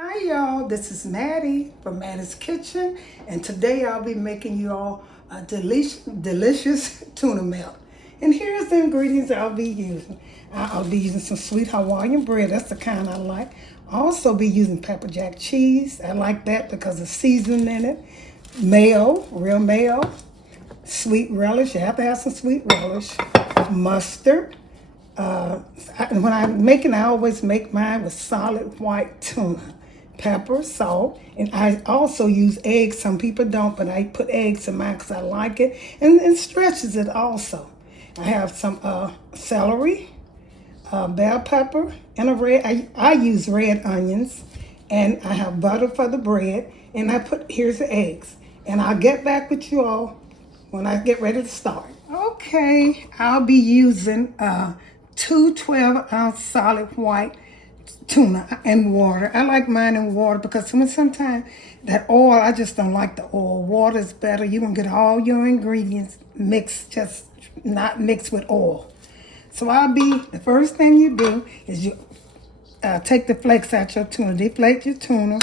Hi y'all, this is Mattie from Mattie's Kitchen, and today I'll be making you all a delicious tuna melt. And here's the ingredients I'll be using. I'll be using some sweet Hawaiian bread, that's the kind I like. I'll also be using pepper jack cheese, I like that because of seasoning in it. Mayo, real mayo, sweet relish, you have to have some sweet relish, mustard. When I'm making, I always make mine with solid white tuna, pepper, salt, and I also use eggs. Some people don't, but I put eggs in mine because I like it, and it stretches it also. I have some celery, bell pepper, and a red. I use red onions, and I have butter for the bread, and here's the eggs, and I'll get back with you all when I get ready to start. Okay, I'll be using two 12-ounce solid white tuna and water. I like mine in water because sometimes that oil, I just don't like the oil. Water is better. You're going to get all your ingredients mixed, just not mixed with oil. So the first thing you do is you take the flakes out your tuna. Deflate your tuna.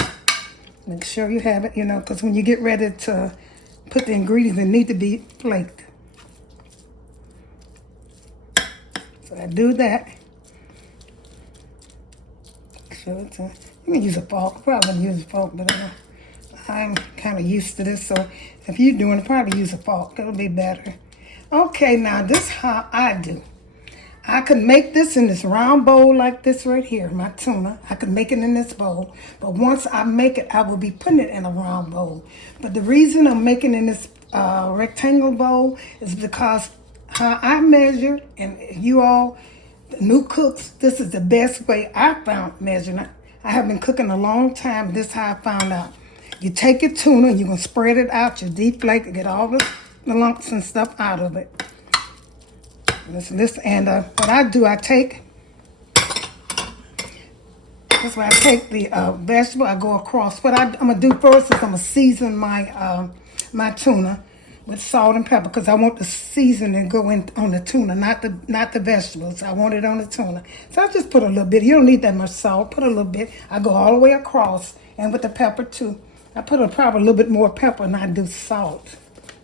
Make sure you have it, because when you get ready to put the ingredients, they need to be flaked. So I do that. Sure, you can use a fork. Probably wouldn't use a fork, but I'm kind of used to this. So if you're doing it, probably use a fork. It'll be better. Okay, now this is how I do. I could make this in this round bowl like this right here, my tuna. I could make it in this bowl. But once I make it, I will be putting it in a round bowl. But the reason I'm making it in this rectangle bowl is because how I measure, and you all, the new cooks, this is the best way I found measuring. I have been cooking a long time. This is how I found out. You take your tuna, you're going to spread it out, you deflate it, get all the lumps and stuff out of it. What I do, that's why I take the vegetable, I go across. What I'm going to do first is I'm going to season my tuna with salt and pepper because I want the seasoning to go in on the tuna, not the vegetables. I want it on the tuna. So I just put a little bit. You don't need that much salt. Put a little bit. I go all the way across, and with the pepper too. I put probably a little bit more pepper than I do salt.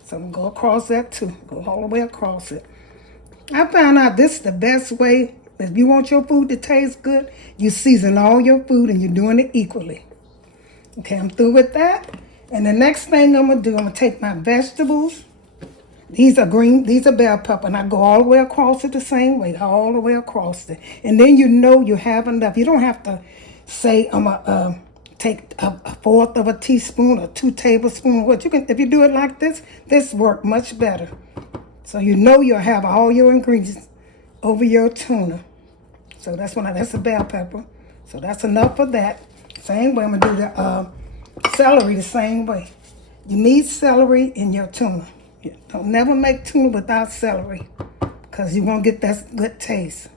So I'm going to go across that too. Go all the way across it. I found out this is the best way. If you want your food to taste good, you season all your food and you're doing it equally. Okay, I'm through with that. And the next thing I'm going to do, I'm going to take my vegetables. These are bell pepper, and I go all the way across it the same way, all the way across it. And then you have enough. You don't have to say I'm going to take a fourth of a teaspoon or 2 tablespoons. If you do it like this works much better. So you'll have all your ingredients over your tuna. So that's a bell pepper. So that's enough for that. Same way I'm going to do the celery the same way. You need celery in your tuna. You don't never make tuna without celery because you won't get that good taste.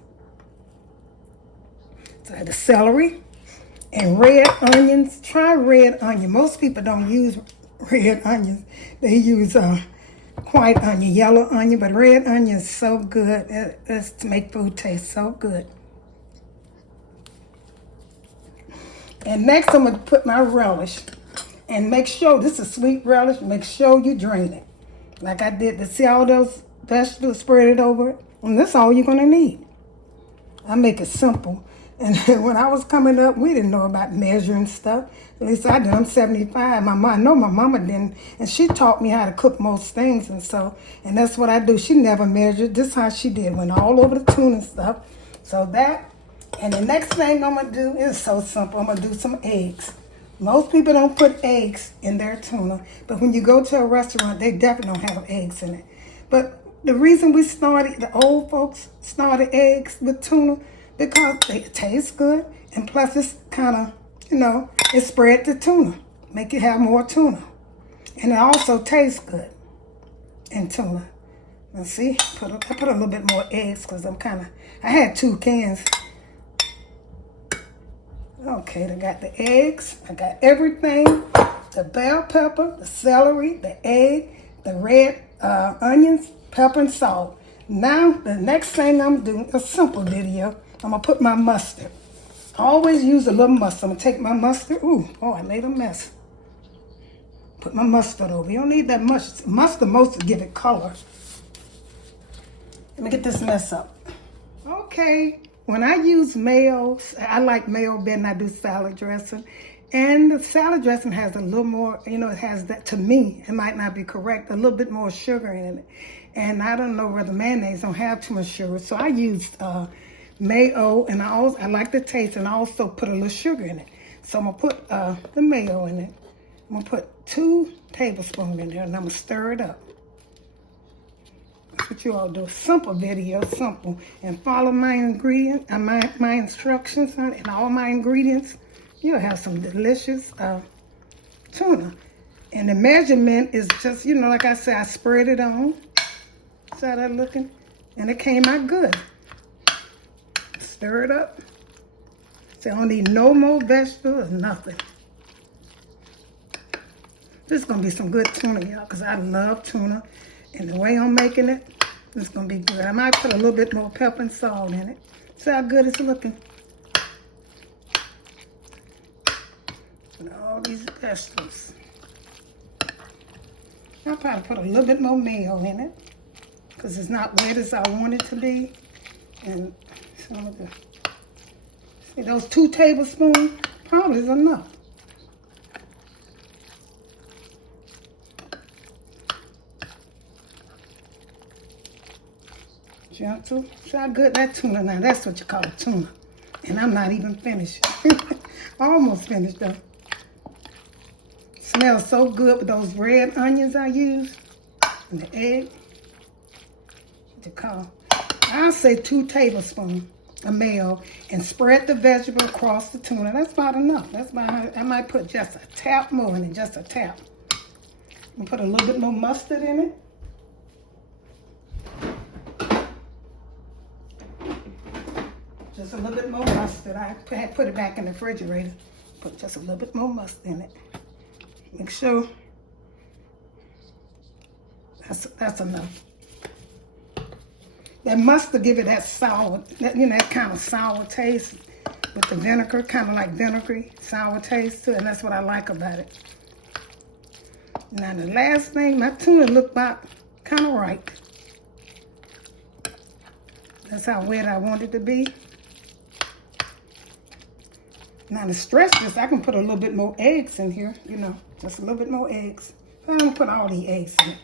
So the celery and red onions. Try red onion. Most people don't use red onions. They use white onion, yellow onion, but red onion is so good. It's to make food taste so good. And next I'm going to put my relish. And make sure, this is sweet relish, make sure you drain it. Like I did, to see all those vegetables, spread it over it. And that's all you're going to need. I make it simple. And when I was coming up, we didn't know about measuring stuff. At least I did. I'm 75. I know my mama didn't. And she taught me how to cook most things. And that's what I do. She never measured. This is how she did. Went all over the tuna and stuff. So that. And the next thing I'm going to do is so simple. I'm going to do some eggs. Most people don't put eggs in their tuna, but when you go to a restaurant, they definitely don't have eggs in it. But the reason the old folks started eggs with tuna, because they taste good, and plus it's kind of, it spread the tuna, make it have more tuna. And it also tastes good in tuna. Let's see, I put a little bit more eggs because I had 2 cans. Okay, I got the eggs, I got everything, the bell pepper, the celery, the egg, the red onions, pepper and salt. Now, the next thing I'm doing, a simple video, I'm going to put my mustard. Always use a little mustard. I'm gonna take my mustard. Ooh, oh, I made a mess. Put my mustard over. You don't need that much. Mustard most to give it color. Let me get this mess up. Okay, when I use mayo, I like mayo better than I do salad dressing. And the salad dressing has a little more, you know, it has that, to me, it might not be correct, a little bit more sugar in it. And I don't know whether mayonnaise don't have too much sugar. So I used mayo, and I like the taste, and I also put a little sugar in it. So I'm gonna put the mayo in it. I'm gonna put 2 tablespoons in there, and I'm gonna stir it up. That's what you all do. Simple video, simple. And follow my ingredients, my instructions on it, and all my ingredients. You'll have some delicious tuna. And the measurement is just, you know, like I said, I spread it on. See how that looking? And it came out good. Stir it up. So I don't need no more vegetables, nothing. This is going to be some good tuna, y'all, because I love tuna. And the way I'm making it, it's going to be good. I might put a little bit more pepper and salt in it. See how good it's looking? And all these vegetables. I'll probably put a little bit more mayo in it, because it's not wet as I want it to be. And some of the, see, those 2 tablespoons probably is enough. Gentle. See how good that tuna now. That's what you call a tuna. And I'm not even finished. Almost finished though. Smells so good with those red onions I use. And the egg. What you call? I'll say 2 tablespoons of mayo and spread the vegetable across the tuna. That's about enough. That's about, I might put just a tap more in it, just a tap. And put a little bit more mustard in it. Just a little bit more mustard. I had put it back in the refrigerator. Put just a little bit more mustard in it. Make sure that's enough. That mustard give it that sour, that kind of sour taste with the vinegar, kind of like vinegary sour taste to it, and that's what I like about it. Now the last thing, my tuna looked about kind of right. That's how wet I want it to be. Now to stretch this, I can put a little bit more eggs in here, just a little bit more eggs. I don't put all the eggs in it.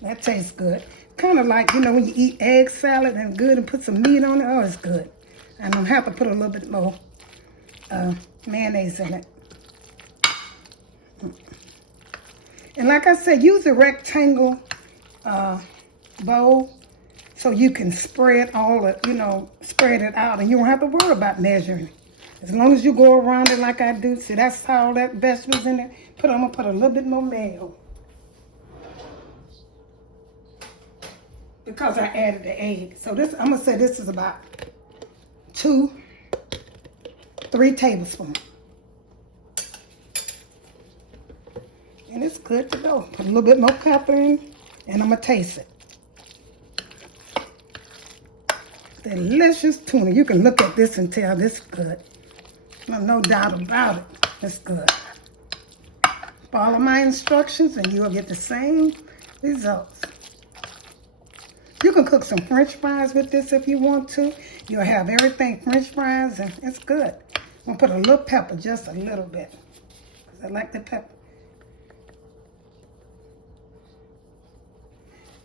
That tastes good. Kind of like, when you eat egg salad and good and put some meat on it, oh, it's good. And I'm have to put a little bit more mayonnaise in it. And like I said, use a rectangle bowl so you can spread all the, spread it out, and you don't have to worry about measuring. As long as you go around it like I do, see, that's how all that vegetables in there. I'm gonna put a little bit more mayo. Because I added the egg. So this, I'm gonna say this is about 3 tablespoons. And it's good to go. Put a little bit more pepper in, and I'm gonna taste it. Delicious tuna. You can look at this and tell this is good. No doubt about it. It's good. Follow my instructions and you'll get the same results. You can cook some French fries with this if you want to. You'll have everything French fries, and it's good. I'm gonna put a little pepper, just a little bit, because I like the pepper.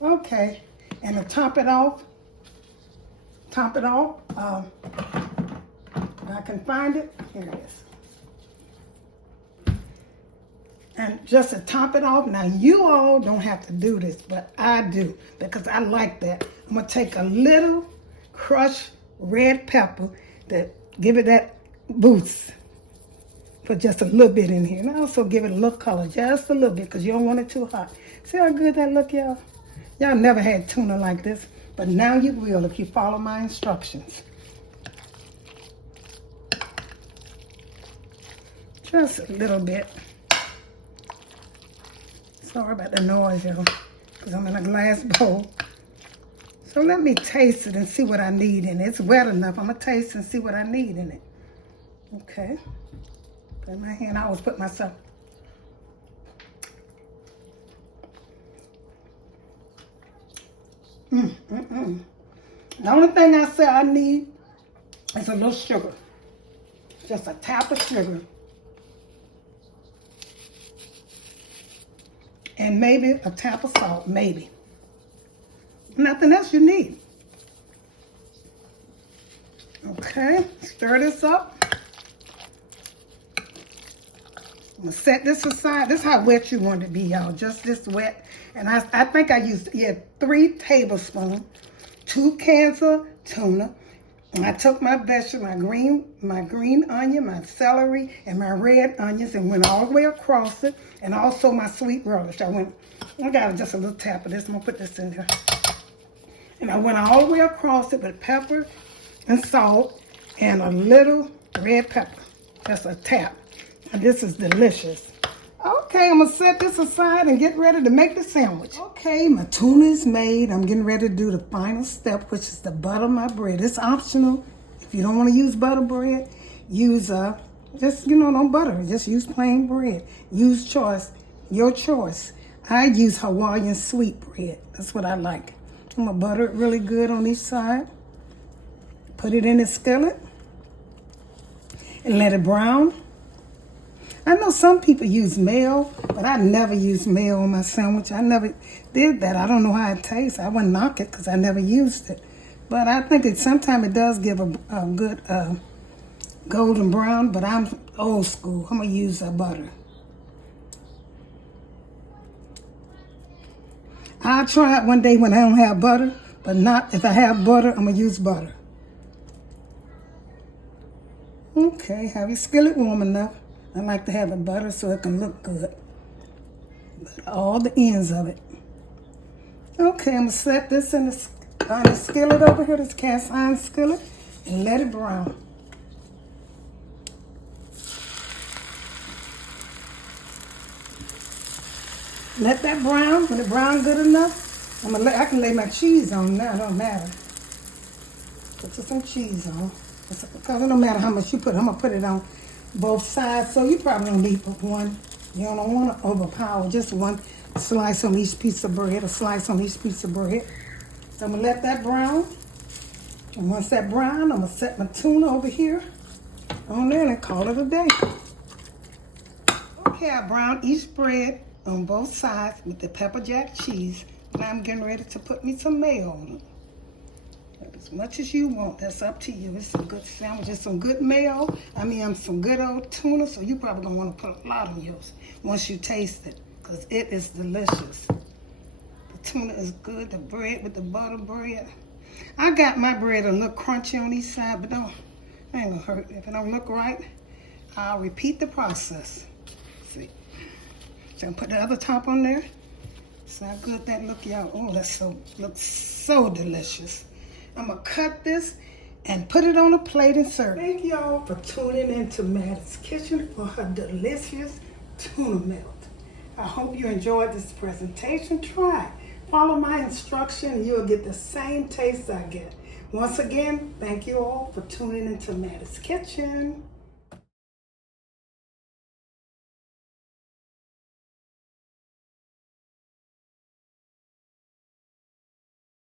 Okay, and to top it off, if I can find it, here it is. And just to top it off, now you all don't have to do this, but I do, because I like that. I'm gonna take a little crushed red pepper to give it that boost. Put just a little bit in here, and also give it a little color, just a little bit, because you don't want it too hot. See how good that look, y'all? Y'all never had tuna like this, but now you will if you follow my instructions. Just a little bit. Sorry about the noise, y'all, because I'm in a glass bowl. So let me taste it and see what I need in it. It's wet enough. I'm going to taste and see what I need in it. Okay. Put my hand, I always put myself. The only thing I say I need is a little sugar. Just a tap of sugar. And maybe a tap of salt, maybe. Nothing else you need. Okay, stir this up. I'm gonna set this aside. This is how wet you want it to be, y'all. Just this wet. And I think I used 3 tablespoons, 2 cans of tuna. And I took my vegetable, my green onion, my celery, and my red onions, and went all the way across it, and also my sweet relish. I got just a little tap of this. I'm gonna put this in there. And I went all the way across it with pepper and salt and a little red pepper. Just a tap. And this is delicious. Okay, I'm gonna set this aside and get ready to make the sandwich. Okay, my tuna is made. I'm getting ready to do the final step, which is to butter my bread. It's optional. If you don't want to use butter bread, use just don't butter it. Just use plain bread. Use your choice. I use Hawaiian sweet bread. That's what I like. I'm gonna butter it really good on each side. Put it in the skillet and let it brown. I know some people use Mayo, but I never use Mayo on my sandwich. I never did that. I don't know how it tastes. I wouldn't knock it because I never used it. But I think sometimes it does give a good golden brown, but I'm old school. I'm going to use butter. I'll try it one day when I don't have butter, but not if I have butter, I'm going to use butter. Okay, have your skillet warm enough. I like to have it butter so it can look good. But all the ends of it. Okay, I'm going to set this in the skillet over here, this cast iron skillet, and let it brown. Let that brown. When it brown good enough, I can lay my cheese on now. It don't matter. Put some cheese on. Because it don't matter how much you put. I'm going to put it on both sides, so you probably don't need but one. You don't want to overpower. Just one slice on each piece of bread, a slice on each piece of bread. So I'm going to let that brown. And once that brown, I'm going to set my tuna over here on there and call it a day. Okay, I browned each bread on both sides with the pepper jack cheese. Now I'm getting ready to put me some mayo on it. As much as you want, that's up to you. It's some good sandwiches, some good mayo. Some good old tuna, so you probably gonna want to put a lot on yours once you taste it, because it is delicious. The tuna is good, the bread with the butter bread. I got my bread a little crunchy on each side, but it ain't gonna hurt. If it don't look right, I'll repeat the process. See? So I'm gonna put the other top on there. See how good that look, y'all. Oh, looks so delicious. I'm going to cut this and put it on a plate and serve. Thank y'all for tuning into Mattie's Kitchen for her delicious tuna melt. I hope you enjoyed this presentation. Try it. Follow my instruction. You'll get the same taste I get. Once again, thank you all for tuning into Mattie's Kitchen.